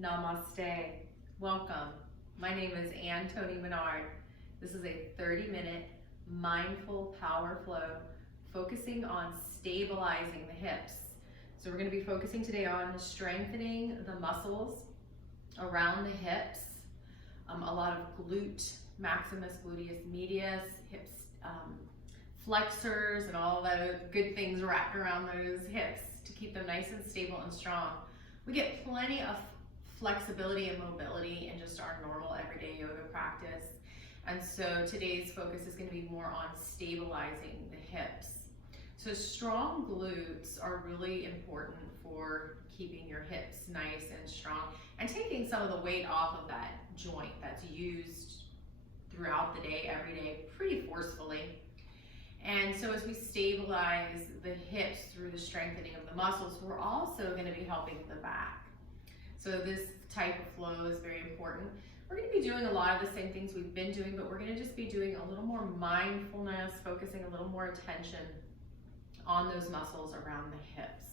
Namaste. Welcome. My name is Toni Minard. This is a 30-minute mindful power flow focusing on stabilizing the hips. So we're going to be focusing today on strengthening the muscles around the hips. A lot of glute, maximus gluteus medius, hips, flexors, and all those good things wrapped around those hips to keep them nice and stable and strong. We get plenty of flexibility and mobility in just our normal everyday yoga practice. And so today's focus is going to be more on stabilizing the hips. So strong glutes are really important for keeping your hips nice and strong and taking some of the weight off of that joint that's used throughout the day, every day, pretty forcefully. And so as we stabilize the hips through the strengthening of the muscles, we're also going to be helping the back. So this type of flow is very important. We're going to be doing a lot of the same things we've been doing, but we're going to just be doing a little more mindfulness, focusing a little more attention on those muscles around the hips.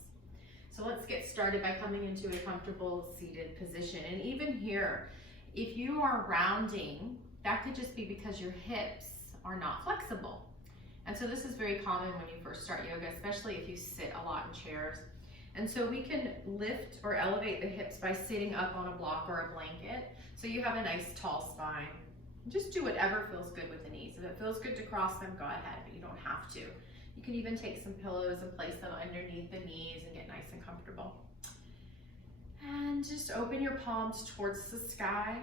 So let's get started by coming into a comfortable seated position. And even here, if you are rounding, that could just be because your hips are not flexible. And so this is very common when you first start yoga, especially if you sit a lot in chairs. And so we can lift or elevate the hips by sitting up on a block or a blanket. So you have a nice tall spine. Just do whatever feels good with the knees. If it feels good to cross them, go ahead, but you don't have to. You can even take some pillows and place them underneath the knees and get nice and comfortable. And just open your palms towards the sky.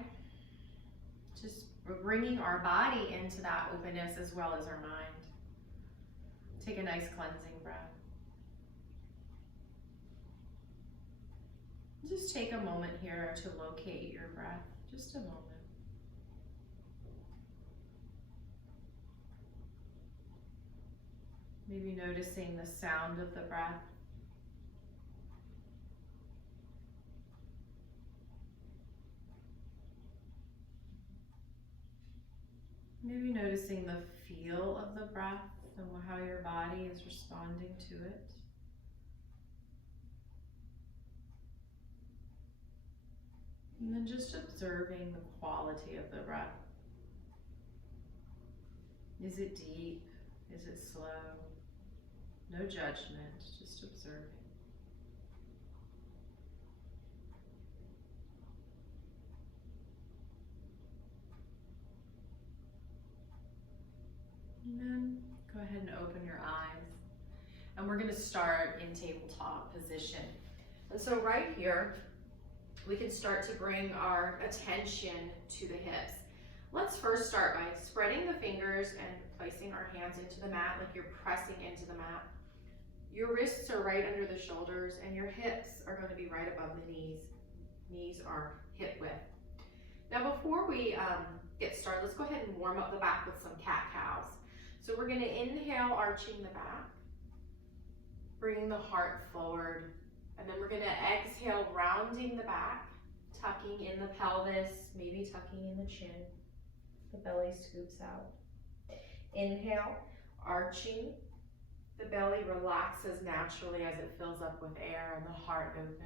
Just bringing our body into that openness as well as our mind. Take a nice cleansing breath. Just take a moment here to locate your breath, just a moment. Maybe noticing the sound of the breath. Maybe noticing the feel of the breath and how your body is responding to it. And then just observing the quality of the breath. Is it deep? Is it slow? No judgment, just observing. And then go ahead and open your eyes. And we're going to start in tabletop position. And so right here, we can start to bring our attention to the hips. Let's first start by spreading the fingers and placing our hands into the mat like you're pressing into the mat. Your wrists are right under the shoulders and your hips are going to be right above the knees. Knees are hip width. Now before we get started, let's go ahead and warm up the back with some cat-cows. So we're going to inhale, arching the back, bringing the heart forward. And then we're going to exhale, rounding the back, tucking in the pelvis, maybe tucking in the chin. The belly scoops out. Inhale, arching. The belly relaxes naturally as it fills up with air and the heart opens.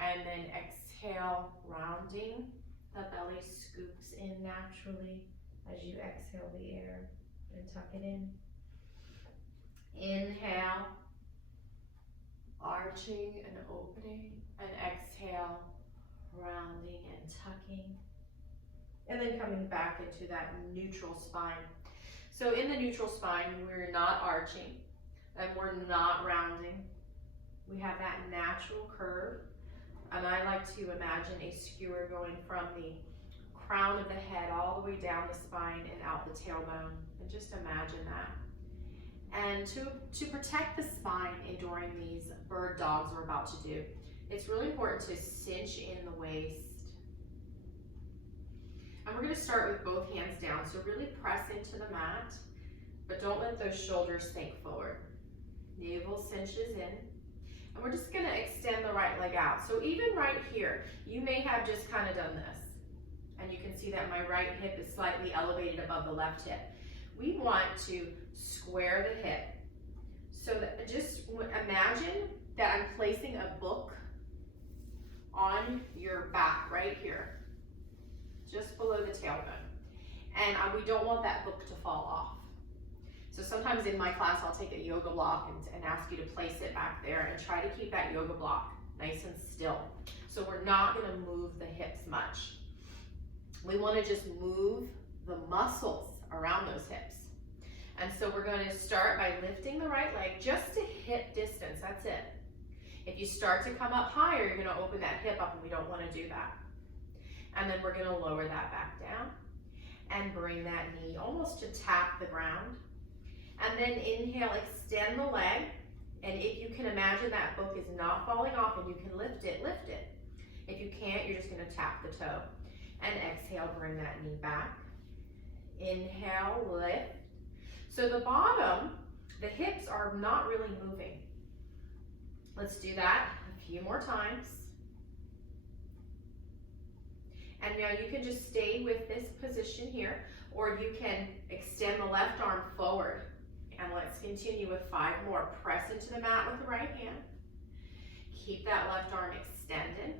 And then exhale, rounding. The belly scoops in naturally as you exhale the air and tuck it in. Inhale, arching and opening, and exhale, rounding and tucking, and then coming back into that neutral spine. So in the neutral spine, we're not arching and we're not rounding. We have that natural curve, and I like to imagine a skewer going from the crown of the head all the way down the spine and out the tailbone, and just imagine that. And to protect the spine during these bird dogs we're about to do, it's really important to cinch in the waist. And we're going to start with both hands down. So really press into the mat, but don't let those shoulders sink forward. Navel cinches in. And we're just going to extend the right leg out. So even right here, you may have just kind of done this. And you can see that my right hip is slightly elevated above the left hip. We want to square the hip. So that just imagine that I'm placing a book on your back right here, just below the tailbone. And we don't want that book to fall off. So sometimes in my class, I'll take a yoga block and ask you to place it back there and try to keep that yoga block nice and still. So we're not gonna move the hips much. We wanna just move the muscles around those hips. And so we're gonna start by lifting the right leg just to hip distance, that's it. If you start to come up higher, you're gonna open that hip up, and we don't wanna do that. And then we're gonna lower that back down and bring that knee almost to tap the ground. And then inhale, extend the leg. And if you can imagine that book is not falling off and you can lift it, lift it. If you can't, you're just gonna tap the toe. And exhale, bring that knee back. Inhale, lift. So the bottom, the hips are not really moving. Let's do that a few more times. And now you can just stay with this position here, or you can extend the left arm forward. And let's continue with 5 more. Press into the mat with the right hand. Keep that left arm extended.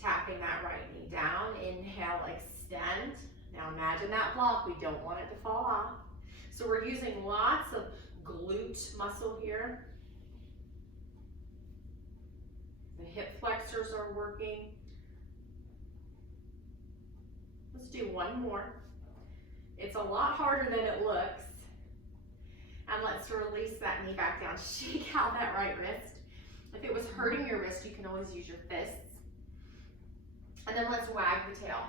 Tapping that right knee down. Inhale, extend. Now imagine that block. We don't want it to fall off. So we're using lots of glute muscle here. The hip flexors are working. Let's do one more. It's a lot harder than it looks. And let's release that knee back down. Shake out that right wrist. If it was hurting your wrist, you can always use your fists. And then let's wag the tail.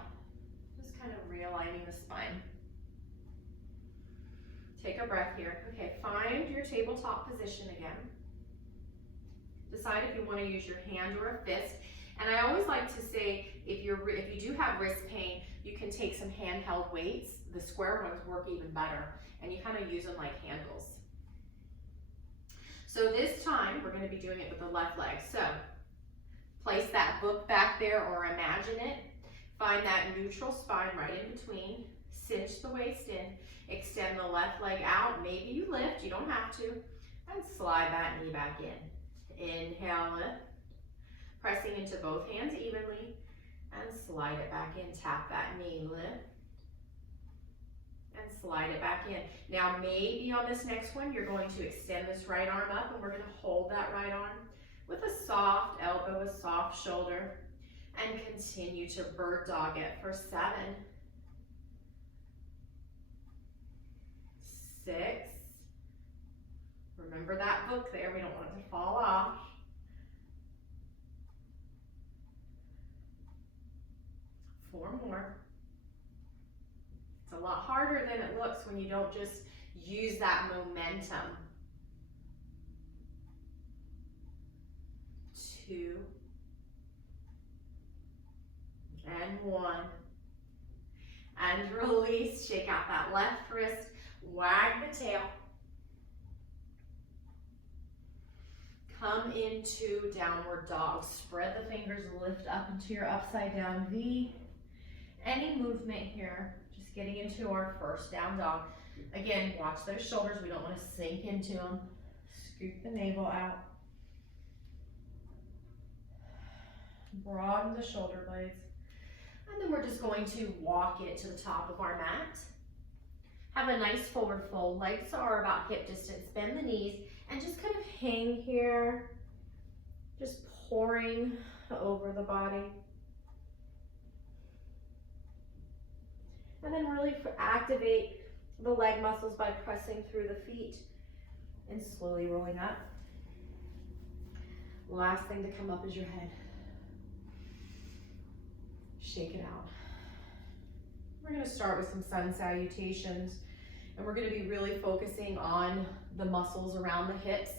Just kind of realigning the spine. Take a breath here. Okay, find your tabletop position again. Decide if you want to use your hand or a fist. And I always like to say, if you do have wrist pain, you can take some handheld weights. The square ones work even better, and you kind of use them like handles. So this time, we're going to be doing it with the left leg. So place that book back there, or imagine it. Find that neutral spine right in between. Cinch the waist in. Extend the left leg out. Maybe you lift, you don't have to. And slide that knee back in. Inhale, lift. Pressing into both hands evenly. And slide it back in. Tap that knee, lift. And slide it back in. Now maybe on this next one, you're going to extend this right arm up, and we're going to hold that right arm with a soft elbow, a soft shoulder, and continue to bird dog it for 7, 6. Remember that book there, we don't want it to fall off. 4 more. It's a lot harder than it looks when you don't just use that momentum. 2. And 1. And release. Shake out that left wrist. Wag the tail. Come into downward dog. Spread the fingers, lift up into your upside down V. Any movement here, just getting into our first down dog. Again, watch those shoulders. We don't want to sink into them. Scoop the navel out. Broaden the shoulder blades. And then we're just going to walk it to the top of our mat. Have a nice forward fold. Legs are about hip distance. Bend the knees and just kind of hang here. Just pouring over the body. And then really activate the leg muscles by pressing through the feet and slowly rolling up. Last thing to come up is your head. Shake it out. We're going to start with some sun salutations, and we're going to be really focusing on the muscles around the hips.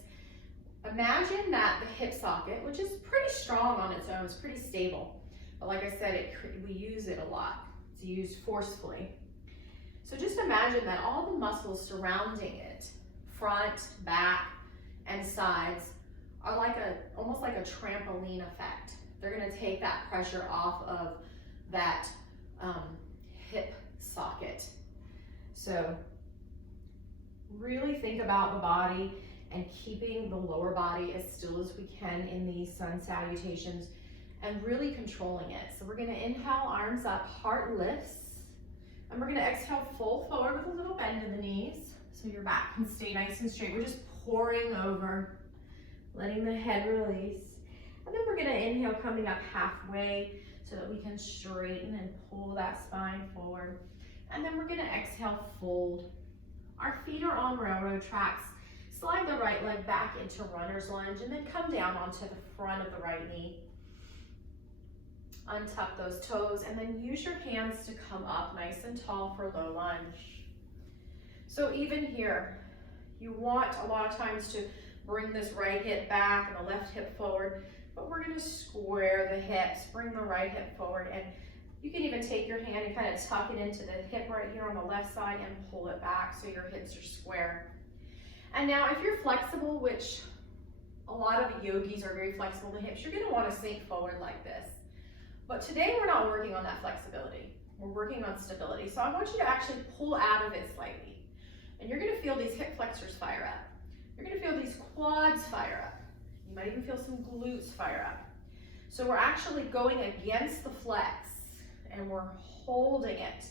Imagine that the hip socket, which is pretty strong on its own, is pretty stable. But like I said, we use it a lot. It's used forcefully. So just imagine that all the muscles surrounding it, front, back, and sides, are like almost like a trampoline effect. They're going to take that pressure off of that hip socket. So really think about the body and keeping the lower body as still as we can in these sun salutations. and really controlling it. So we're gonna inhale, arms up, heart lifts. And we're gonna exhale, fold forward with a little bend in the knees. So your back can stay nice and straight. We're just pouring over, letting the head release. And then we're gonna inhale, coming up halfway so that we can straighten and pull that spine forward. And then we're gonna exhale, fold. Our feet are on railroad tracks. Slide the right leg back into runner's lunge and then come down onto the front of the right knee. Untuck those toes and then use your hands to come up nice and tall for low lunge. So even here, you want a lot of times to bring this right hip back and the left hip forward, but we're gonna square the hips, bring the right hip forward, and you can even take your hand and kind of tuck it into the hip right here on the left side and pull it back so your hips are square. And now if you're flexible, which a lot of yogis are very flexible in the hips, you're gonna wanna sink forward like this. But today we're not working on that flexibility. We're working on stability. So I want you to actually pull out of it slightly. And you're gonna feel these hip flexors fire up. You're gonna feel these quads fire up. You might even feel some glutes fire up. So we're actually going against the flex and we're holding it.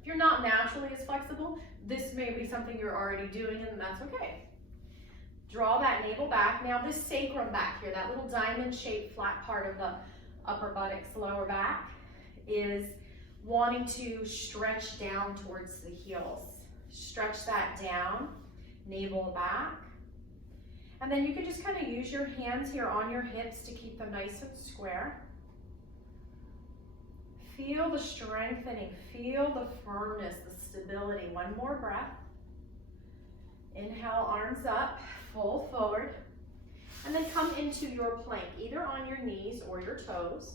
If you're not naturally as flexible, this may be something you're already doing and that's okay. Draw that navel back. Now this sacrum back here, that little diamond shaped flat part of the upper buttocks, lower back, is wanting to stretch down towards the heels. Stretch that down, navel back. And then you can just kind of use your hands here on your hips to keep them nice and square. Feel the strengthening, feel the firmness, the stability. One more breath. Inhale, arms up, fold forward. And then come into your plank, either on your knees or your toes.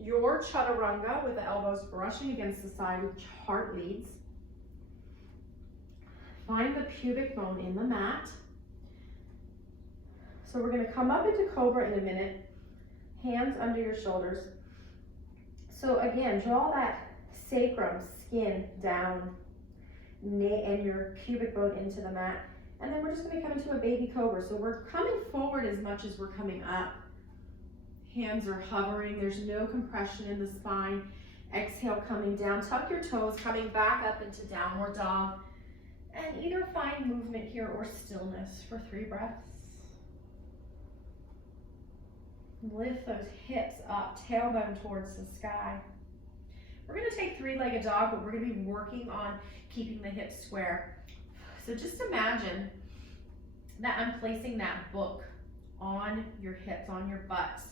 Your chaturanga with the elbows brushing against the side with heart leads. Find the pubic bone in the mat. So we're gonna come up into cobra in a minute. Hands under your shoulders. So again, draw that sacrum skin down and your pubic bone into the mat. And then we're just gonna come into a baby cobra. So we're coming forward as much as we're coming up. Hands are hovering, there's no compression in the spine. Exhale, coming down, tuck your toes, coming back up into downward dog. And either find movement here or stillness for 3 breaths. Lift those hips up, tailbone towards the sky. We're gonna take 3-legged dog, but we're gonna be working on keeping the hips square. So just imagine that I'm placing that book on your hips, on your butts.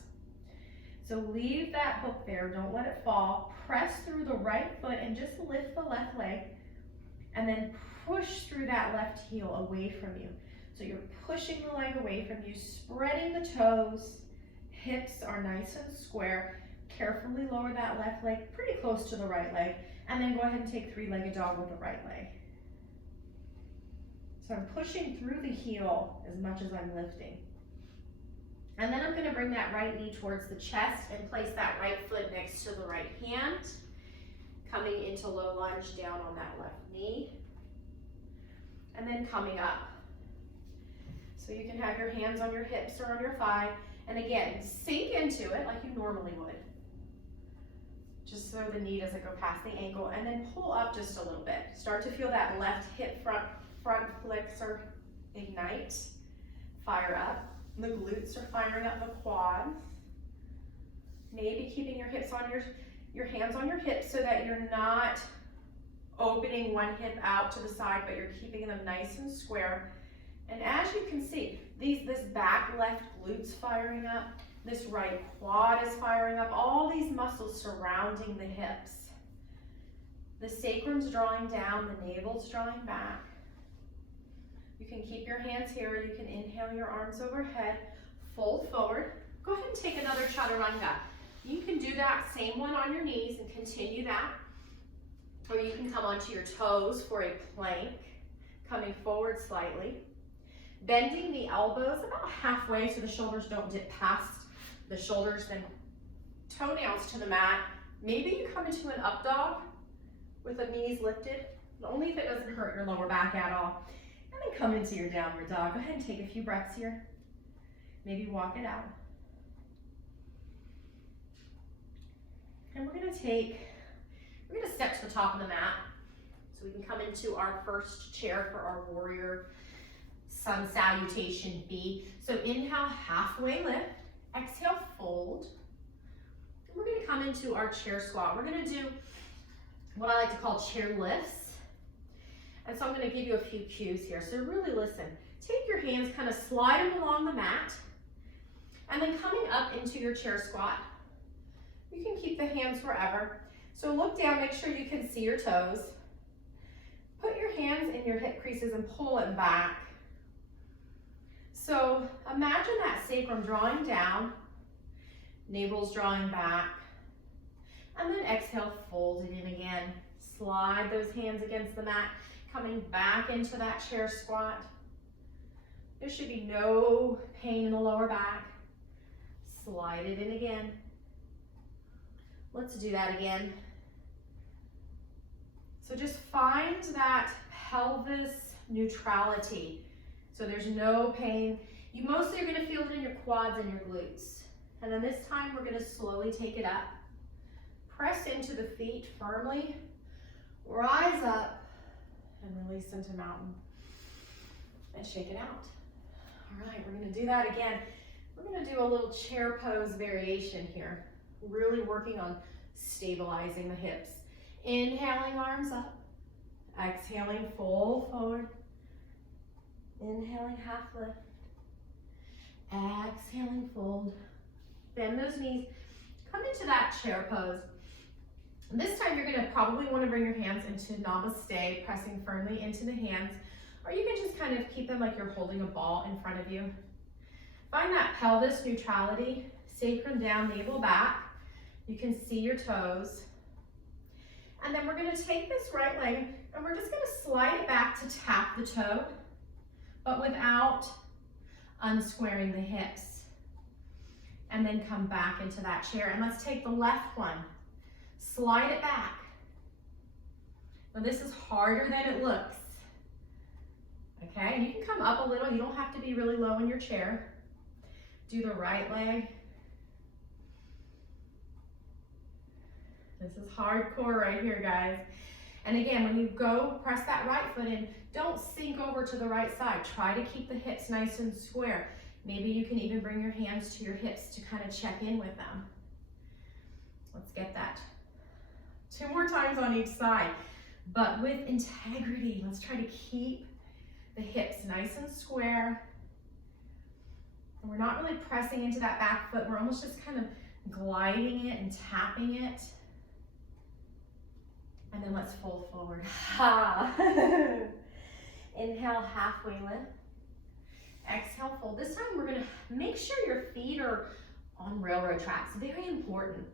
So leave that book there, don't let it fall. Press through the right foot and just lift the left leg and then push through that left heel away from you. So you're pushing the leg away from you, spreading the toes, hips are nice and square. Carefully lower that left leg pretty close to the right leg and then go ahead and take 3-legged dog with the right leg. So I'm pushing through the heel as much as I'm lifting. And then I'm gonna bring that right knee towards the chest and place that right foot next to the right hand. Coming into low lunge down on that left knee. And then coming up. So you can have your hands on your hips or on your thigh. And again, sink into it like you normally would. Just so the knee doesn't go past the ankle. And then pull up just a little bit. Start to feel that left hip front flexor ignite, fire up. The glutes are firing up, the quads. Maybe keeping your hips on your hands on your hips so that you're not opening one hip out to the side, but you're keeping them nice and square. And as you can see, this back left glutes firing up, this right quad is firing up, all these muscles surrounding the hips. The sacrum's drawing down, the navel's drawing back. You can keep your hands here. You can inhale your arms overhead, fold forward. Go ahead and take another chaturanga. You can do that same one on your knees and continue that. Or you can come onto your toes for a plank, coming forward slightly. Bending the elbows about halfway so the shoulders don't dip past the shoulders, then toenails to the mat. Maybe you come into an up dog with the knees lifted, only if it doesn't hurt your lower back at all. And then come into your downward dog. Go ahead and take a few breaths here. Maybe walk it out. And we're gonna step to the top of the mat. So we can come into our first chair for our warrior sun salutation B. So inhale, halfway lift, exhale, fold. And we're gonna come into our chair squat. We're gonna do what I like to call chair lifts. And so I'm gonna give you a few cues here. So really listen. Take your hands, kind of slide them along the mat, and then coming up into your chair squat. You can keep the hands wherever. So look down, make sure you can see your toes. Put your hands in your hip creases and pull it back. So imagine that sacrum drawing down, navel's drawing back, and then exhale, fold it in again. Slide those hands against the mat, coming back into that chair squat. There should be no pain in the lower back. Slide it in again. Let's do that again. So just find that pelvis neutrality. So there's no pain. You mostly are going to feel it in your quads and your glutes. And then this time we're going to slowly take it up. Press into the feet firmly. Rise up and release into mountain. And shake it out. All right, we're going to do that again. We're going to do a little chair pose variation here. Really working on stabilizing the hips. Inhaling, arms up. Exhaling, fold forward. Inhaling, half lift. Exhaling, fold. Bend those knees. Come into that chair pose. This time you're going to probably want to bring your hands into namaste, pressing firmly into the hands. Or you can just kind of keep them like you're holding a ball in front of you. Find that pelvis neutrality. Sacrum down, navel back. You can see your toes. And then we're going to take this right leg and we're just going to slide it back to tap the toe, but without unsquaring the hips. And then come back into that chair. And let's take the left one. Slide it back. Now this is harder than it looks. Okay, and you can come up a little. You don't have to be really low in your chair. Do the right leg. This is hardcore right here, guys. And again, when you go, press that right foot in. Don't sink over to the right side. Try to keep the hips nice and square. Maybe you can even bring your hands to your hips to kind of check in with them. Let's get that. 2 more times on each side, but with integrity. Let's try to keep the hips nice and square. And we're not really pressing into that back foot. We're almost just kind of gliding it and tapping it. And then let's fold forward. Ha! Inhale, halfway lift. Exhale, fold. This time we're gonna make sure your feet are on railroad tracks. Very important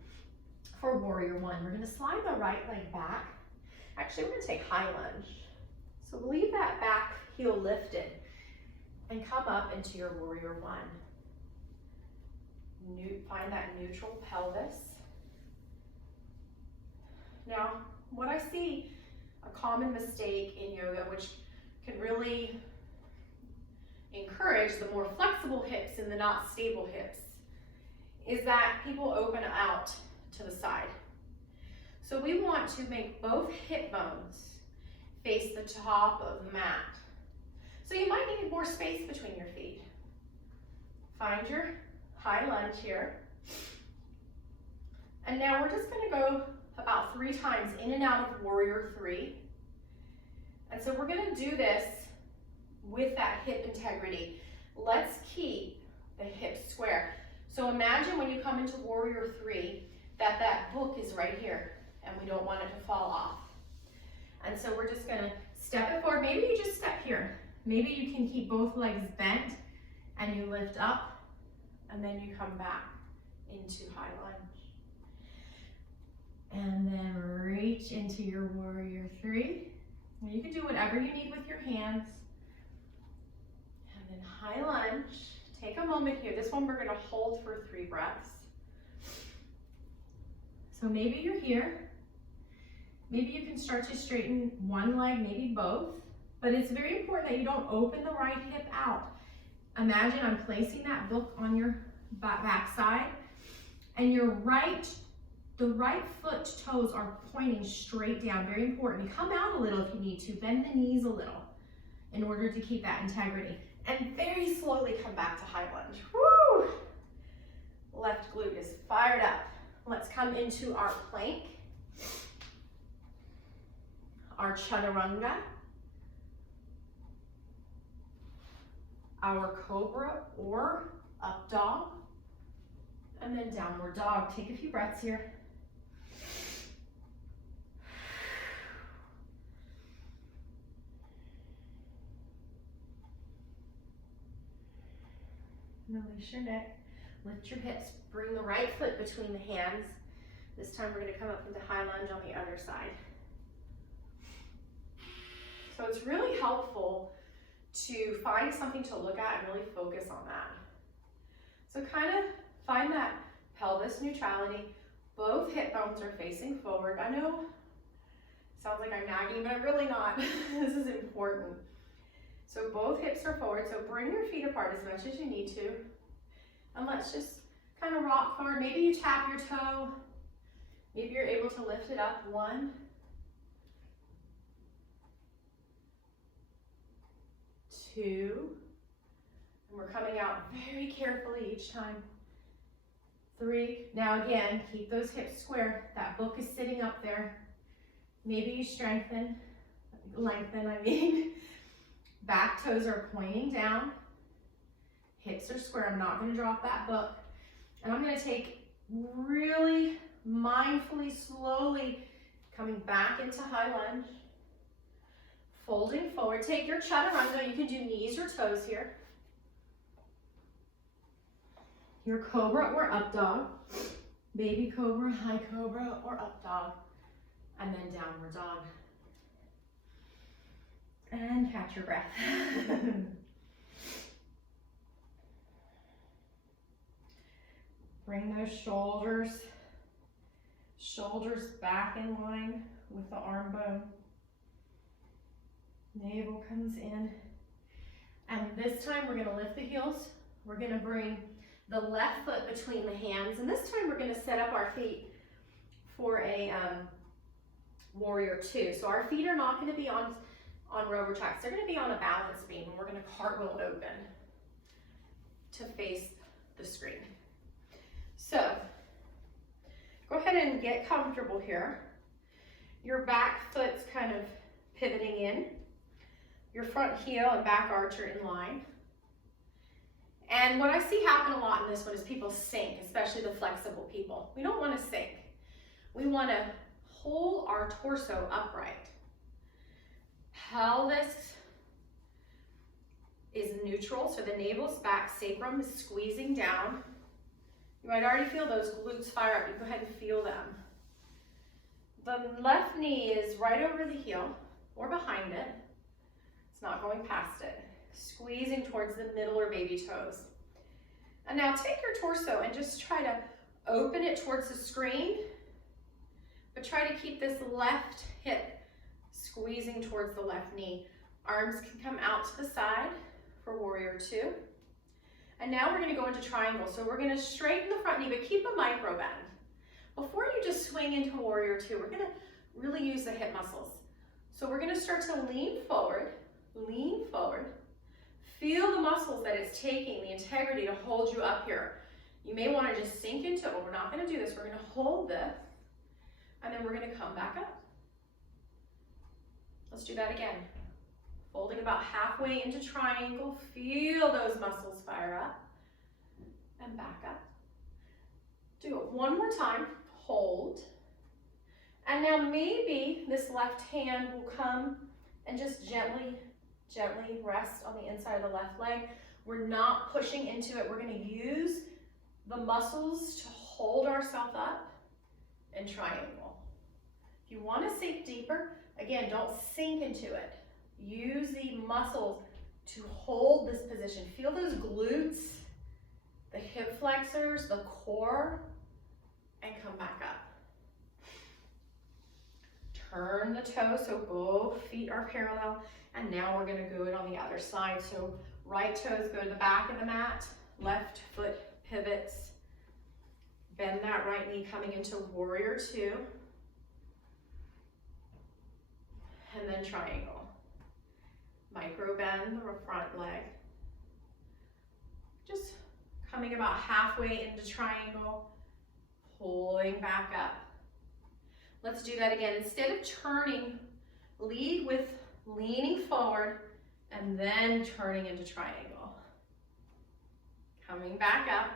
for warrior one. We're gonna slide the right leg back. Actually, we're gonna take high lunge. So leave that back heel lifted and come up into your warrior one. Find that neutral pelvis. Now, what I see, a common mistake in yoga, which can really encourage the more flexible hips and the not stable hips, is that people open out to the side. So we want to make both hip bones face the top of the mat. So you might need more space between your feet. Find your high lunge here. And now we're just gonna go about 3 times in and out of warrior 3. And so we're gonna do this with that hip integrity. Let's keep the hips square. So imagine when you come into warrior 3 that that book is right here and we don't want it to fall off. And so we're just gonna step it forward. Maybe you just step here. Maybe you can keep both legs bent and you lift up and then you come back into high lunge. And then reach into your warrior 3. Now you can do whatever you need with your hands. And then high lunge. Take a moment here. This one we're gonna hold for 3 breaths. So maybe you're here. Maybe you can start to straighten one leg, maybe both. But it's very important that you don't open the right hip out. Imagine I'm placing that book on your back side and your right The right foot toes are pointing straight down, very important. Come out a little if you need to, bend the knees a little in order to keep that integrity. And very slowly come back to high lunge. Woo! Left glute is fired up. Let's come into our plank, our chaturanga, our cobra or up dog, and then downward dog. Take a few breaths here. Release your neck, lift your hips, bring the right foot between the hands. This time we're going to come up into high lunge on the other side. So it's really helpful to find something to look at and really focus on that. So kind of find that pelvis neutrality. Both hip bones are facing forward. I know it sounds like I'm nagging, but I'm really not. This is important. So both hips are forward, so bring your feet apart as much as you need to. And let's just kind of rock forward. Maybe you tap your toe. Maybe you're able to lift it up. 1, 2, and we're coming out very carefully each time. 3, now again, keep those hips square. That book is sitting up there. Maybe you lengthen, I mean. Back toes are pointing down. Hips are square. I'm not going to drop that book. And I'm going to take really mindfully, slowly coming back into high lunge. Folding forward. Take your chaturanga. You can do knees or toes here. Your cobra or up dog. Baby cobra, high cobra, or up dog. And then downward dog. And catch your breath. Bring those shoulders back in line with the arm bone. Navel comes in. And this time we're gonna lift the heels. We're gonna bring the left foot between the hands. And this time we're gonna set up our feet for a warrior 2. So our feet are not gonna be on rover tracks. They're going to be on a balance beam, and we're going to cartwheel open to face the screen. So go ahead and get comfortable here. Your back foot's kind of pivoting in. Your front heel and back arch are in line. And what I see happen a lot in this one is people sink, especially the flexible people. We don't want to sink. We want to hold our torso upright. Pelvis is neutral, so the navel's back, sacrum is squeezing down. You might already feel those glutes fire up. You go ahead and feel them. The left knee is right over the heel or behind it. It's not going past it. Squeezing towards the middle or baby toes. And now take your torso and just try to open it towards the screen, but try to keep this left hip squeezing towards the left knee. Arms can come out to the side for warrior 2. And now we're going to go into triangle. So we're going to straighten the front knee, but keep a micro bend. Before you just swing into warrior 2, we're going to really use the hip muscles. So we're going to start to lean forward. Feel the muscles that it's taking, the integrity to hold you up here. You may want to just sink into it, but we're not going to do this. We're going to hold this, and then we're going to come back up. Let's do that again. Folding about halfway into triangle. Feel those muscles fire up. And back up. Do it one more time. Hold. And now maybe this left hand will come and just gently rest on the inside of the left leg. We're not pushing into it. We're going to use the muscles to hold ourselves up in triangle. If you want to sink deeper, again, don't sink into it. Use the muscles to hold this position. Feel those glutes, the hip flexors, the core, and come back up. Turn the toes so both feet are parallel. And now we're going to go it on the other side. So right toes go to the back of the mat, left foot pivots, Bend that right knee coming into warrior two. And then triangle. Micro bend the front leg. Just coming about halfway into triangle, pulling back up. Let's do that again. Instead of turning, lead with leaning forward and then turning into triangle. Coming back up.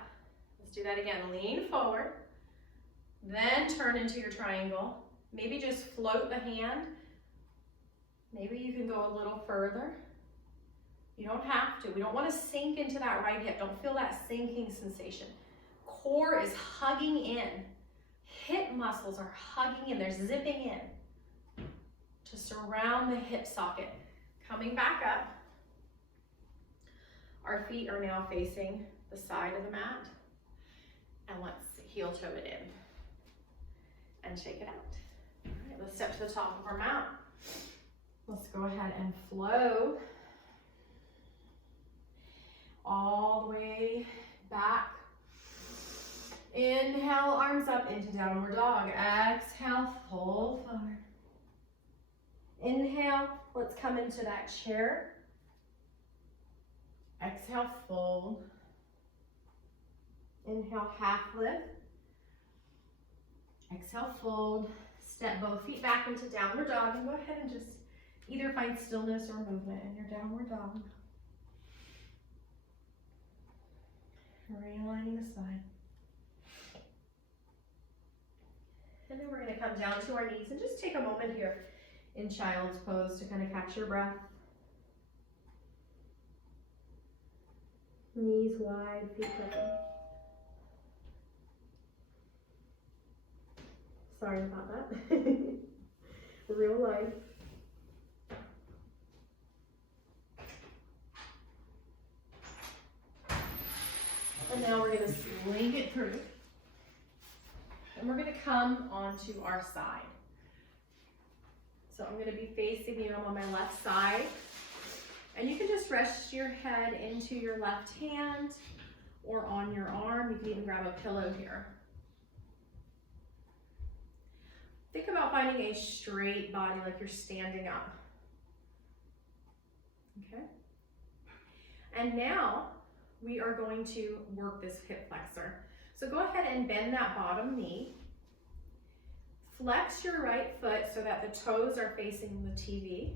Let's do that again. Lean forward, then turn into your triangle. Maybe just float the hand. Maybe you can go a little further. You don't have to. We don't want to sink into that right hip. Don't feel that sinking sensation. Core is hugging in. Hip muscles are hugging in. They're zipping in to surround the hip socket. Coming back up. Our feet are now facing the side of the mat. And let's heel toe it in and shake it out. All right, let's step to the top of our mat. Let's go ahead and flow all the way back. Inhale, arms up into downward dog. Exhale, fold forward. Inhale, let's come into that chair. Exhale, fold. Inhale, half lift. Exhale, fold. Step both feet back into downward dog and go ahead and just either find stillness or movement in your downward dog. Realigning the spine. And then we're going to come down to our knees and just take a moment here in child's pose to kind of catch your breath. Knees wide, feet open. Sorry about that. Real life. And now we're going to swing it through. And we're going to come onto our side. So I'm going to be facing you. I'm on my left side. And you can just rest your head into your left hand or on your arm. You can even grab a pillow here. Think about finding a straight body like you're standing up. Okay? And now we are going to work this hip flexor. So go ahead and bend that bottom knee. Flex your right foot so that the toes are facing the TV.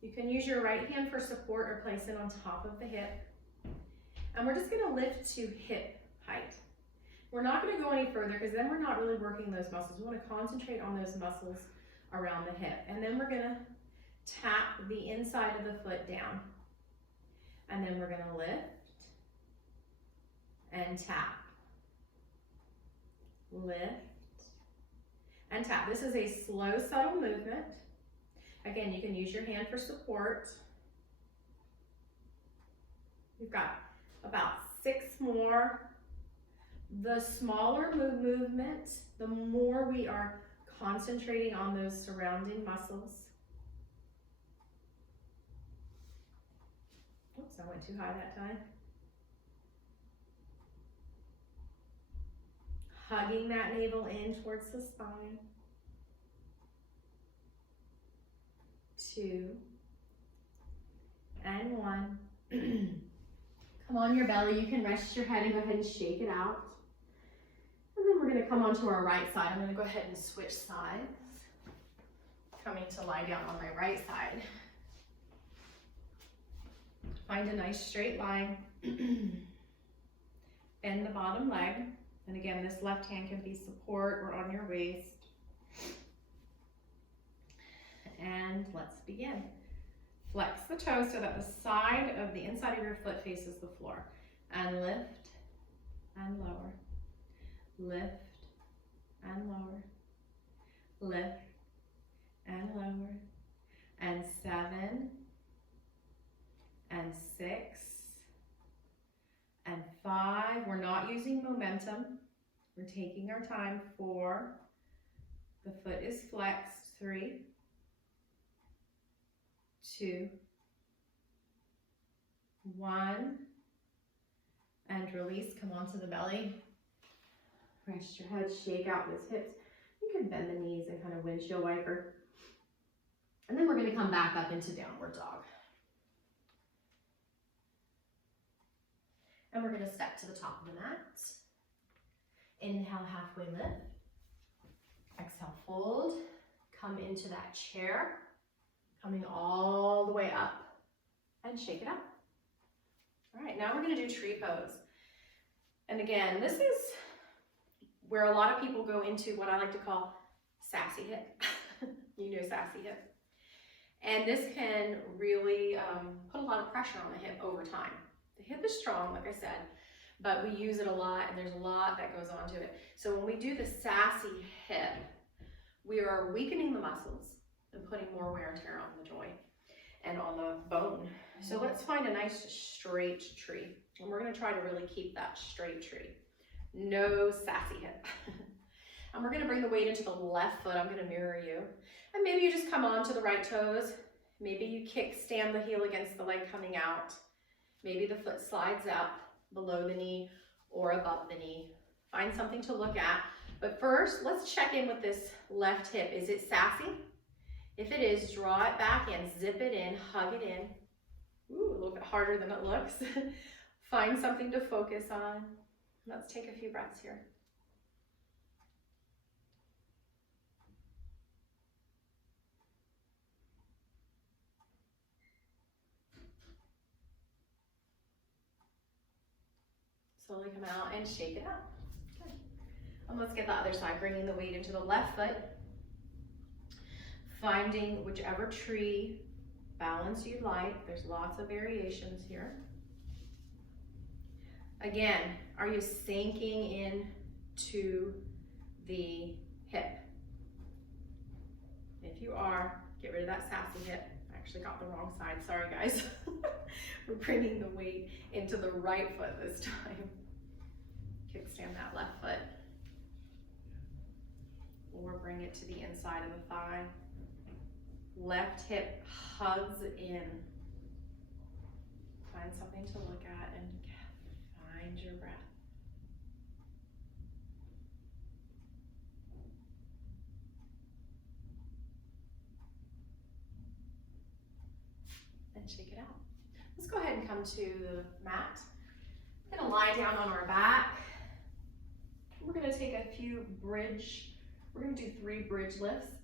You can use your right hand for support or place it on top of the hip. And we're just gonna lift to hip height. We're not gonna go any further because then we're not really working those muscles. We wanna concentrate on those muscles around the hip. And then we're gonna tap the inside of the foot down. And then we're gonna lift and tap. Lift and tap. This is a slow, subtle movement. Again, you can use your hand for support. We've got about 6 more. The smaller movement, the more we are concentrating on those surrounding muscles. Oops, I went too high that time. Hugging that navel in towards the spine. 2 and 1. Come on your belly. You can rest your head and go ahead and shake it out. And then we're going to come onto our right side. I'm going to go ahead and switch sides. Coming to lie down on my right side. Find a nice straight line. Bend the bottom leg. And again, this left hand can be support or on your waist. And let's begin. Flex the toes so that the side of the inside of your foot faces the floor. And lift and lower. Lift and lower. Lift and lower. And 7 and 6 and 5. We're not using momentum. We're taking our time. 4. The foot is flexed. 3, 2, 1, and release. Come onto the belly. Rest your head, shake out those hips. You can bend the knees and kind of windshield wiper. And then we're going to come back up into downward dog. And we're going to step to the top of the mat. Inhale, halfway lift. Exhale, fold. Come into that chair. Coming all the way up. And shake it up. All right, now we're going to do tree pose. And again, this is where a lot of people go into what I like to call sassy hip. You know sassy hip. And this can really put a lot of pressure on the hip over time. The hip is strong, like I said, but we use it a lot and there's a lot that goes on to it. So when we do the sassy hip, we are weakening the muscles and putting more wear and tear on the joint and on the bone. So let's find a nice straight tree. And we're gonna try to really keep that straight tree. No sassy hip. And we're gonna bring the weight into the left foot. I'm gonna mirror you. And maybe you just come on to the right toes. Maybe you kickstand the heel against the leg coming out. Maybe the foot slides up below the knee or above the knee. Find something to look at. But first, let's check in with this left hip. Is it sassy? If it is, draw it back in, zip it in, hug it in. Ooh, a little bit harder than it looks. Find something to focus on. Let's take a few breaths here. Slowly come out and shake it out. Good. And let's get the other side, bringing the weight into the left foot. Finding whichever tree balance you'd like. There's lots of variations here. Again, are you sinking in to the hip? If you are, get rid of that sassy hip. I actually got the wrong side, sorry guys. We're bringing the weight into the right foot this time. Kickstand that left foot. Or bring it to the inside of the thigh. Left hip hugs in. Find something to look at and find your breath. And shake it out. Let's go ahead and come to the mat. We're gonna lie down on our back. We're gonna take a few we're gonna do 3 bridge lifts.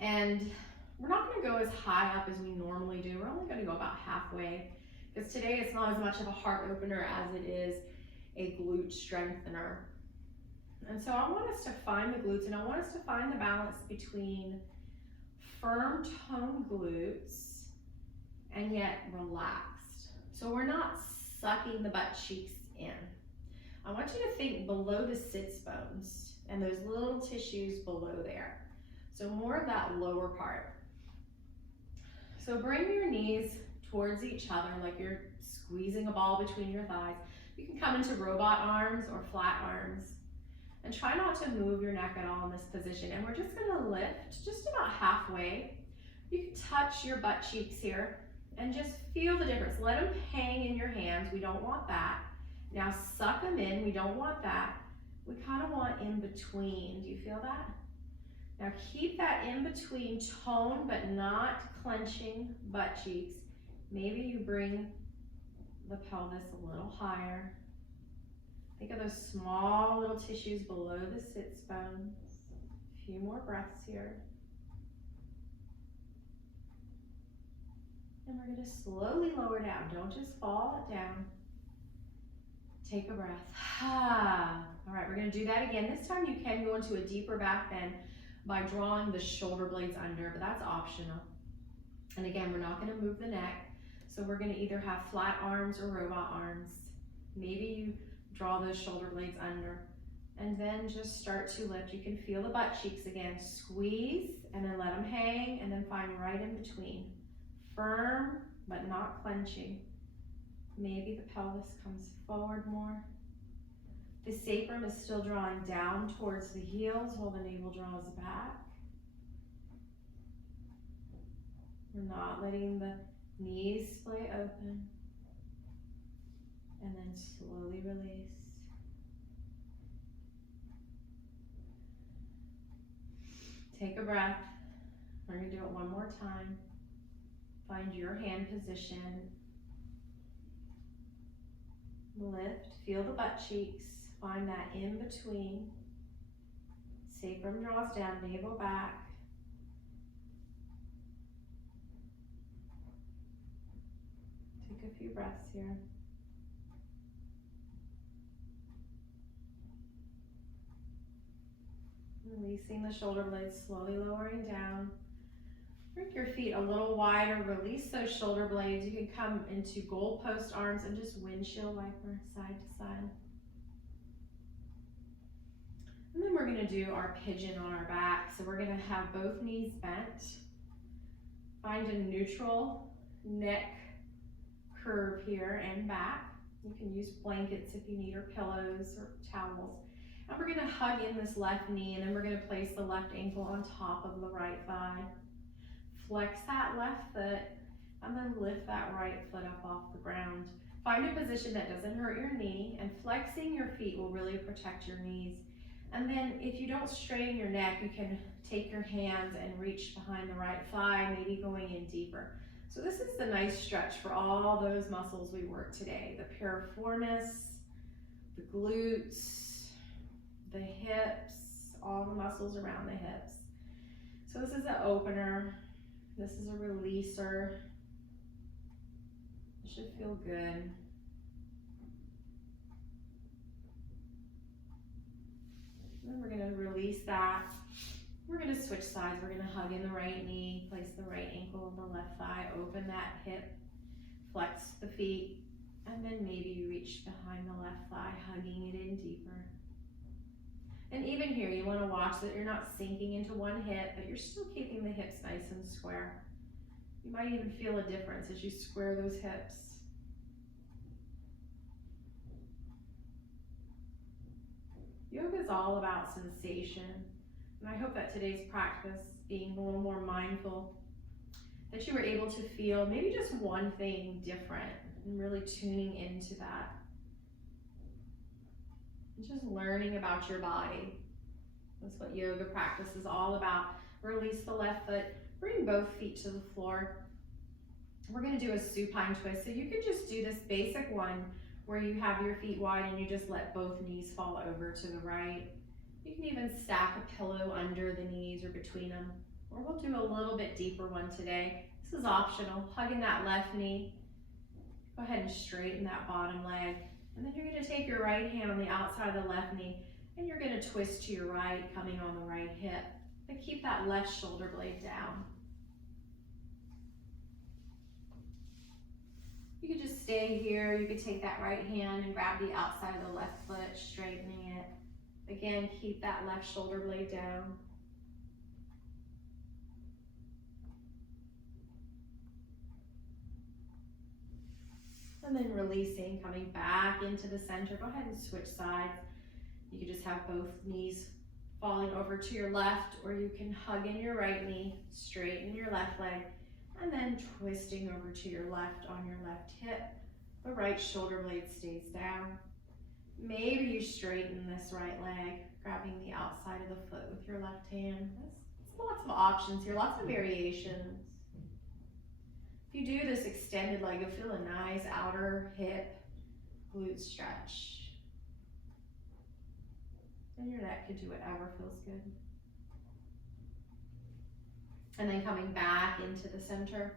And we're not gonna go as high up as we normally do. We're only gonna go about halfway, because today it's not as much of a heart opener as it is a glute strengthener. And so I want us to find the glutes, and I want us to find the balance between firm toned glutes and yet relaxed. So we're not sucking the butt cheeks in. I want you to think below the sits bones and those little tissues below there. So more of that lower part. So bring your knees towards each other like you're squeezing a ball between your thighs. You can come into robot arms or flat arms. And try not to move your neck at all in this position. And we're just gonna lift just about halfway. You can touch your butt cheeks here and just feel the difference. Let them hang in your hands. We don't want that. Now suck them in. We don't want that. We kind of want in between. Do you feel that? Now keep that in between tone, but not clenching butt cheeks. Maybe you bring the pelvis a little higher. Think of those small little tissues below the sits bones. A few more breaths here. And we're gonna slowly lower down. Don't just fall down. Take a breath. All right, we're gonna do that again. This time you can go into a deeper back bend by drawing the shoulder blades under, but that's optional. And again, we're not gonna move the neck. So we're gonna either have flat arms or robot arms. Maybe you draw those shoulder blades under and then just start to lift. You can feel the butt cheeks again. Squeeze and then let them hang and then find right in between. Firm, but not clenching. Maybe the pelvis comes forward more. The sacrum is still drawing down towards the heels while the navel draws back. We're not letting the knees splay open. And then slowly release. breath. We're gonna do it one more time. Find your hand position. Lift, feel the butt cheeks. Find that in between. Sacrum draws down, navel back. Take a few breaths here. Releasing the shoulder blades, slowly lowering down. Bring your feet a little wider, release those shoulder blades. You can come into goalpost arms and just windshield wiper side to side. And then we're gonna do our pigeon on our back. So we're gonna have both knees bent. Find a neutral neck curve here and back. You can use blankets if you need, or pillows or towels. And we're gonna hug in this left knee, and then we're gonna place the left ankle on top of the right thigh. Flex that left foot, and then lift that right foot up off the ground. Find a position that doesn't hurt your knee, and flexing your feet will really protect your knees. And then if you don't strain your neck, you can take your hands and reach behind the right thigh, maybe going in deeper. So this is the nice stretch for all those muscles we worked today. The piriformis, the glutes, the hips, all the muscles around the hips. So this is an opener. This is a releaser. It should feel good. Then we're gonna release that. We're gonna switch sides. We're gonna hug in the right knee, place the right ankle on the left thigh, open that hip, flex the feet, and then maybe you reach behind the left thigh, hugging it in deeper. And even here, you wanna watch that you're not sinking into one hip, but you're still keeping the hips nice and square. You might even feel a difference as you square those hips. Yoga is all about sensation, and I hope that today's practice, being a little more mindful, that you were able to feel maybe just one thing different and really tuning into that. And just learning about your body. That's what yoga practice is all about. Release the left foot, bring both feet to the floor. We're gonna do a supine twist, so you could just do this basic one where you have your feet wide and you just let both knees fall over to the right. You can even stack a pillow under the knees or between them, or we'll do a little bit deeper one today. This is optional. Hugging that left knee. Go ahead and straighten that bottom leg. And then you're gonna take your right hand on the outside of the left knee, and you're gonna twist to your right, coming on the right hip. And keep that left shoulder blade down. You could just stay here. You could take that right hand and grab the outside of the left foot, straightening it. Again, keep that left shoulder blade down. And then releasing, coming back into the center. Go ahead and switch sides. You could just have both knees falling over to your left, or you can hug in your right knee, straighten your left leg, and then twisting over to your left on your left hip. The right shoulder blade stays down. Maybe you straighten this right leg, grabbing the outside of the foot with your left hand. There's lots of options here, lots of variations. If you do this extended leg, you'll feel a nice outer hip glute stretch. And your neck can do whatever feels good. And then coming back into the center.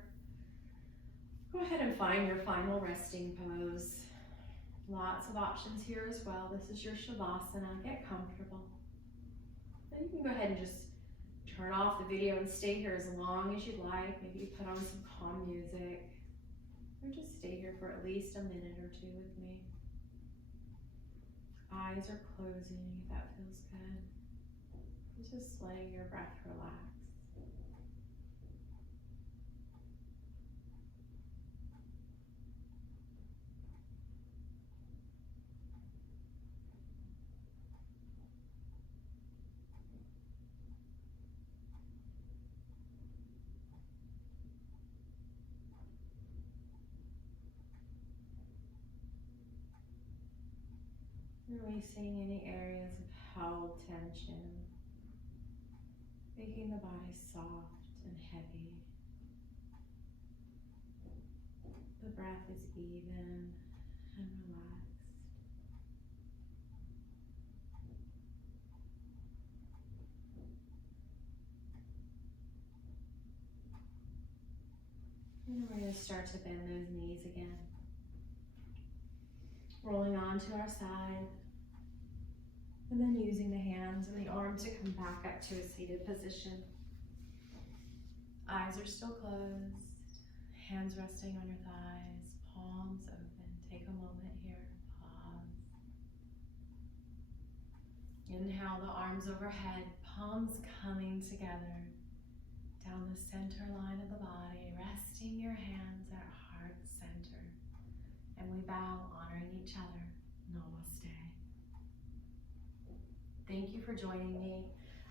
Go ahead and find your final resting pose. Lots of options here as well. This is your Shavasana. Get comfortable. Then you can go ahead and just turn off the video and stay here as long as you'd like. Maybe you put on some calm music. Or just stay here for at least a minute or two with me. Eyes are closing if that feels good. Just letting your breath relax. Releasing any areas of held tension. making the body soft and heavy. The breath is even and relaxed. And we're going to start to bend those knees again. Rolling onto our side. And then using the hands and the arms to come back up to a seated position. Eyes are still closed. Hands resting on your thighs. Palms open. Take a moment here. Pause. Inhale the arms overhead. Palms coming together. Down the center line of the body. Resting your hands at heart center. And we bow, honoring each other. Namaste. Thank you for joining me.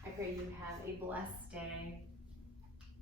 I pray you have a blessed day.